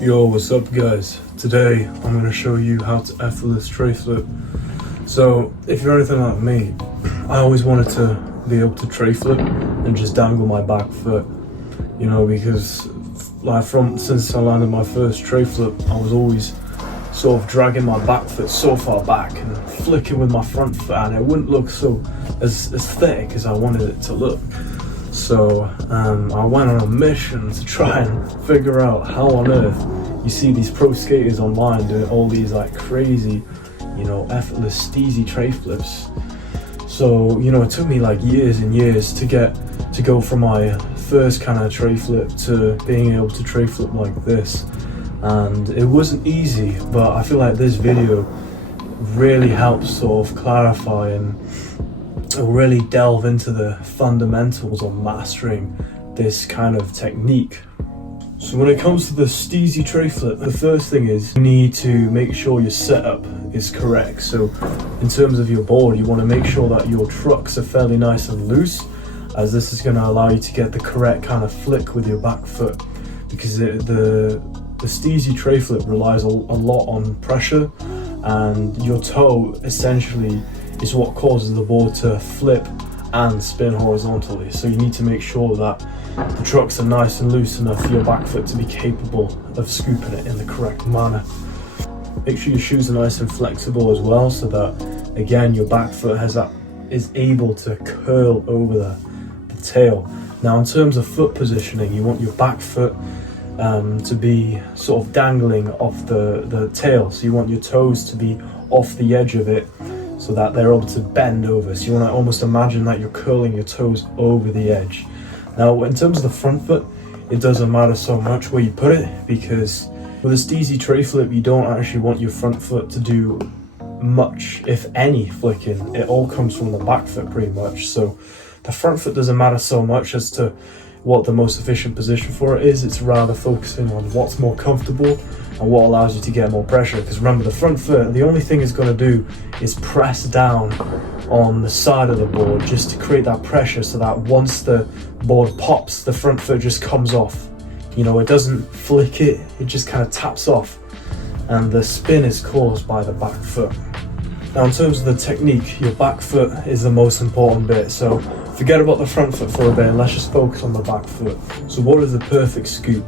Yo, what's up guys? Today I'm going to show you how to effortless tray flip. So if you're anything like me, I always wanted to be able to tray flip and just dangle my back foot, you know, because since I landed my first tray flip, I was always sort of dragging my back foot so far back and flicking with my front foot, and it wouldn't look so as aesthetic as I wanted it to look. So I went on a mission to try and figure out how on earth you see these pro skaters online doing all these like crazy, you know, effortless steezy tray flips. So, you know, it took me like years and years to go from my first kind of tray flip to being able to tray flip like this. And it wasn't easy, but I feel like this video really helps sort of clarify and really delve into the fundamentals of mastering this kind of technique. So when it comes to the steezy tray flip, the first thing is you need to make sure your setup is correct. So in terms of your board, you want to make sure that your trucks are fairly nice and loose, as this is going to allow you to get the correct kind of flick with your back foot, because the steezy tray flip relies a lot on pressure, and your toe essentially is what causes the board to flip and spin horizontally. So you need to make sure that the trucks are nice and loose enough for your back foot to be capable of scooping it in the correct manner. Make sure your shoes are nice and flexible as well, so that again your back foot is able to curl over the tail. Now in terms of foot positioning, you want your back foot to be sort of dangling off the tail, so you want your toes to be off the edge of it so that they're able to bend over. So you want to almost imagine that you're curling your toes over the edge. Now in terms of the front foot, it doesn't matter so much where you put it, because with a steezy tray flip you don't actually want your front foot to do much, if any, flicking. It all comes from the back foot pretty much. So the front foot doesn't matter so much as to what the most efficient position for it is. It's rather focusing on what's more comfortable and what allows you to get more pressure. Because remember, the front foot, the only thing it's going to do is press down on the side of the board just to create that pressure, so that once the board pops, the front foot just comes off. You know, it doesn't flick it, it just kind of taps off, and the spin is caused by the back foot. Now in terms of the technique, your back foot is the most important bit, so forget about the front foot for a bit and let's just focus on the back foot. So what is the perfect scoop?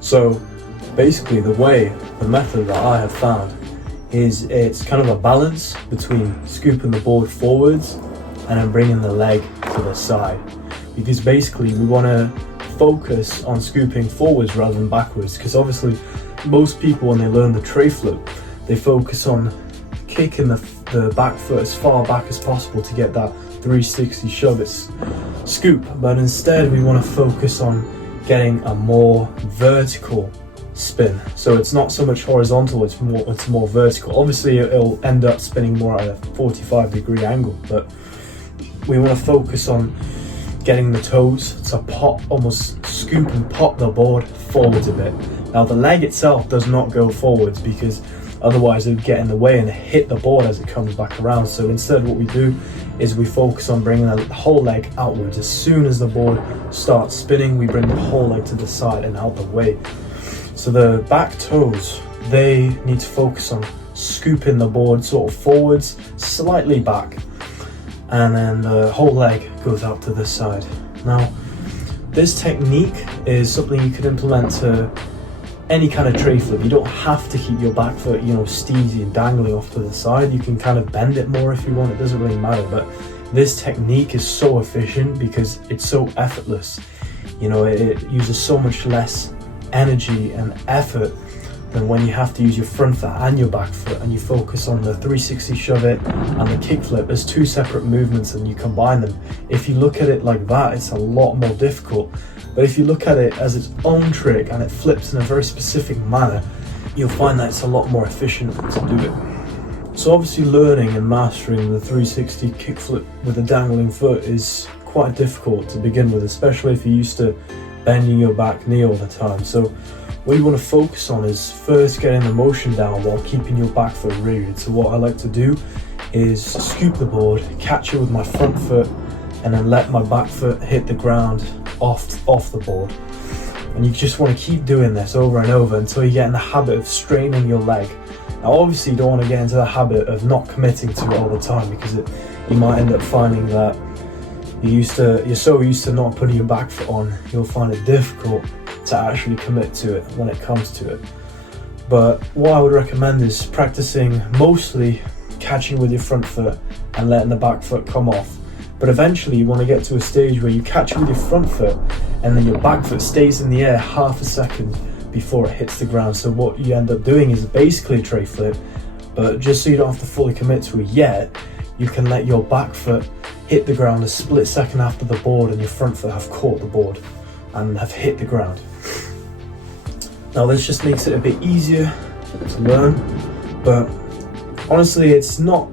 So basically the method that I have found is it's kind of a balance between scooping the board forwards and then bringing the leg to the side, because basically we want to focus on scooping forwards rather than backwards, because obviously most people when they learn the tray flip, they focus on kicking the back foot as far back as possible to get that 360 shove its scoop, but instead we want to focus on getting a more vertical spin. So it's not so much horizontal, it's more vertical. Obviously it'll end up spinning more at a 45-degree angle, but we want to focus on getting the toes to pop, almost scoop and pop the board forwards a bit. Now the leg itself does not go forwards, because otherwise it would get in the way and hit the board as it comes back around. So instead what we do is we focus on bringing the whole leg outwards. As soon as the board starts spinning, we bring the whole leg to the side and out the way. So the back toes, they need to focus on scooping the board sort of forwards, slightly back, and then the whole leg goes out to this side. Now this technique is something you can implement to any kind of tray flip. You don't have to keep your back foot, you know, steezy and dangling off to the side. You can kind of bend it more if you want, it doesn't really matter. But this technique is so efficient because it's so effortless. You know, it uses so much less energy and effort than when you have to use your front foot and your back foot, and you focus on the 360 shove it and the kick flip as two separate movements and you combine them. If you look at it like that, it's a lot more difficult. But if you look at it as its own trick and it flips in a very specific manner, you'll find that it's a lot more efficient to do it. So obviously learning and mastering the 360 kick flip with a dangling foot is quite difficult to begin with, especially if you're used to bending your back knee all the time. So what you want to focus on is first getting the motion down while keeping your back foot rigid. So what I like to do is scoop the board, catch it with my front foot, and then let my back foot hit the ground off the board. And you just want to keep doing this over and over until you get in the habit of straightening your leg. Now obviously you don't want to get into the habit of not committing to it all the time, because you might end up finding that you're so used to not putting your back foot on, you'll find it difficult to actually commit to it when it comes to it. But what I would recommend is practicing mostly catching with your front foot and letting the back foot come off. But eventually you want to get to a stage where you catch with your front foot and then your back foot stays in the air half a second before it hits the ground. So what you end up doing is basically a tray flip, but just so you don't have to fully commit to it yet, you can let your back foot hit the ground a split second after the board and your front foot have caught the board and have hit the ground. Now this just makes it a bit easier to learn, but honestly it's not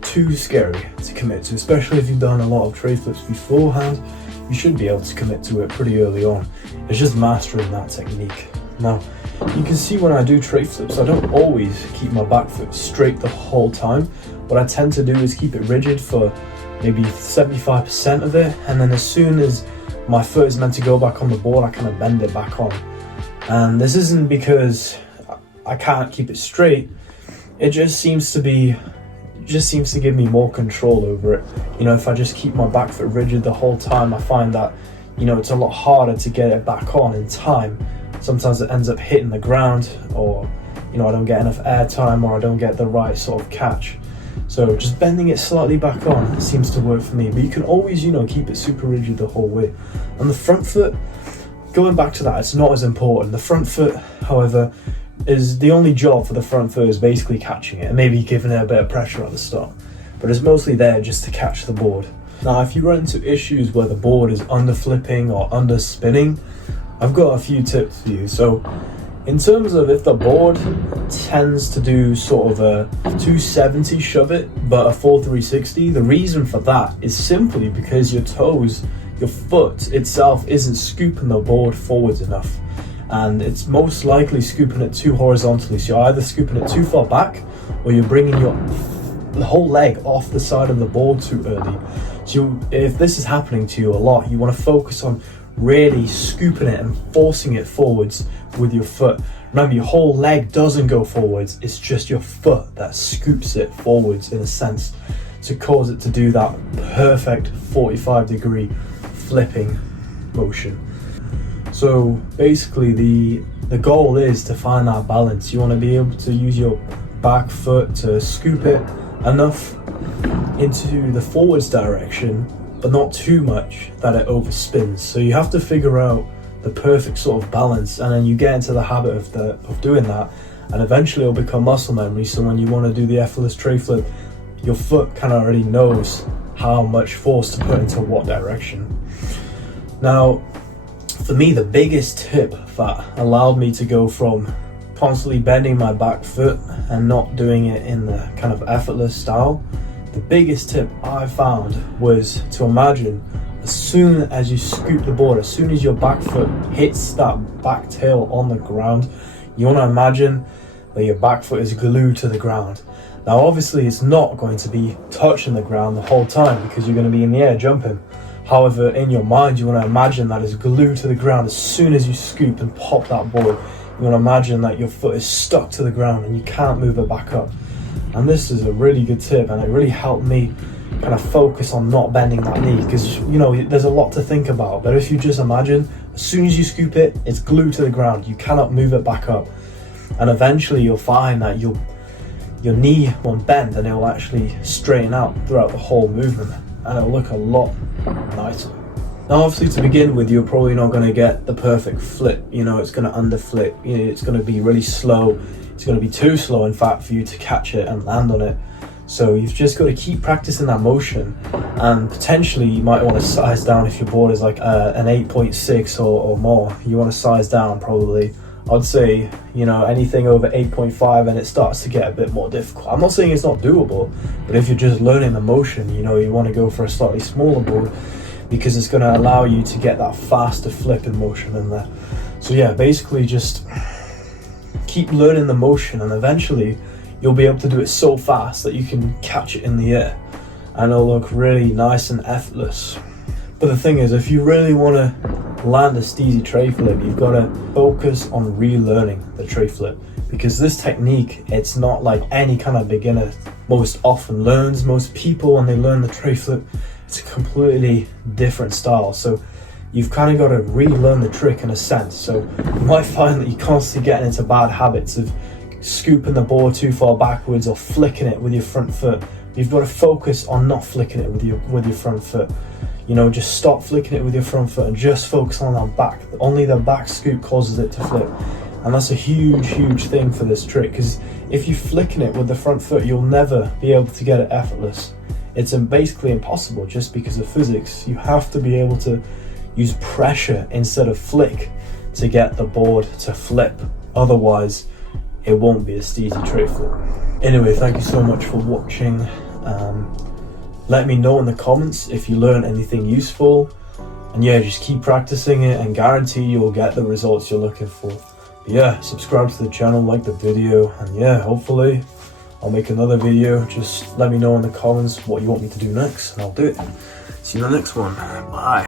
too scary to commit to, especially if you've done a lot of tray flips beforehand. You should be able to commit to it pretty early on. It's just mastering that technique. Now you can see when I do tray flips, I don't always keep my back foot straight the whole time. What I tend to do is keep it rigid for maybe 75% of it, and then as soon as my foot is meant to go back on the board, I kind of bend it back on. And this isn't because I can't keep it straight, it just seems to give me more control over it. You know, if I just keep my back foot rigid the whole time, I find that, you know, it's a lot harder to get it back on in time. Sometimes it ends up hitting the ground, or, you know, I don't get enough air time, or I don't get the right sort of catch. So just bending it slightly back on seems to work for me, but you can always, you know, keep it super rigid the whole way. And the front foot, going back to that, it's not as important. The front foot, however, is the only job for the front foot is basically catching it and maybe giving it a bit of pressure at the start, but it's mostly there just to catch the board. Now if you run into issues where the board is under flipping or under spinning, I've got a few tips for you. So in terms of if the board tends to do sort of a 270 shove it but a full 360, the reason for that is simply because your toes, your foot itself isn't scooping the board forwards enough, and it's most likely scooping it too horizontally. So you're either scooping it too far back, or you're bringing the whole leg off the side of the board too early. So if this is happening to you a lot, you want to focus on really scooping it and forcing it forwards with your foot. Remember, your whole leg doesn't go forwards, it's just your foot that scoops it forwards in a sense to cause it to do that perfect 45-degree flipping motion. So basically the goal is to find that balance. You want to be able to use your back foot to scoop it enough into the forwards direction, but not too much that it overspins. So you have to figure out the perfect sort of balance, and then you get into the habit of doing that, and eventually it'll become muscle memory. So when you want to do the effortless tray flip, your foot kind of already knows how much force to put into what direction. Now for me, the biggest tip that allowed me to go from constantly bending my back foot and not doing it in the kind of effortless style, the biggest tip I found was to imagine as soon as you scoop the board, as soon as your back foot hits that back tail on the ground, you want to imagine that your back foot is glued to the ground. Now obviously it's not going to be touching the ground the whole time because you're going to be in the air jumping. However, in your mind you want to imagine that it's glued to the ground as soon as you scoop and pop that board. You want to imagine that your foot is stuck to the ground and you can't move it back up. And this is a really good tip, and it really helped me kind of focus on not bending that knee, because, you know, there's a lot to think about. But if you just imagine as soon as you scoop it, it's glued to the ground, you cannot move it back up, and eventually you'll find that your knee won't bend and it will actually straighten out throughout the whole movement, and it'll look a lot nicer. Now obviously to begin with, you're probably not going to get the perfect flip. You know, it's going to underflip, you know, it's going to be really slow. It's going to be too slow, in fact, for you to catch it and land on it. So you've just got to keep practicing that motion, and potentially you might want to size down if your board is like an 8.6 or more. You want to size down probably. I'd say, you know, anything over 8.5 and it starts to get a bit more difficult. I'm not saying it's not doable, but if you're just learning the motion, you know, you want to go for a slightly smaller board because it's going to allow you to get that faster flipping motion in there. So yeah, basically just keep learning the motion, and eventually you'll be able to do it so fast that you can catch it in the air and it'll look really nice and effortless. But the thing is, if you really want to land a steezy tray flip, you've got to focus on relearning the tray flip, because this technique, it's not like any kind of beginner most often learns. Most people, when they learn the tray flip, it's a completely different style. So you've kind of got to relearn the trick in a sense. So you might find that you're constantly getting into bad habits of scooping the board too far backwards or flicking it with your front foot. You've got to focus on not flicking it with your front foot. You know, just stop flicking it with your front foot and just focus on that back. Only the back scoop causes it to flip. And that's a huge thing for this trick, because if you're flicking it with the front foot, you'll never be able to get it effortless. It's basically impossible just because of physics. You have to be able to use pressure instead of flick to get the board to flip. Otherwise, it won't be a steezy tray flip. Anyway, thank you so much for watching. Let me know in the comments if you learned anything useful. And yeah, just keep practicing it and guarantee you'll get the results you're looking for. But yeah, subscribe to the channel, like the video, and yeah, hopefully I'll make another video. Just let me know in the comments what you want me to do next, and I'll do it. See you in the next one. Bye.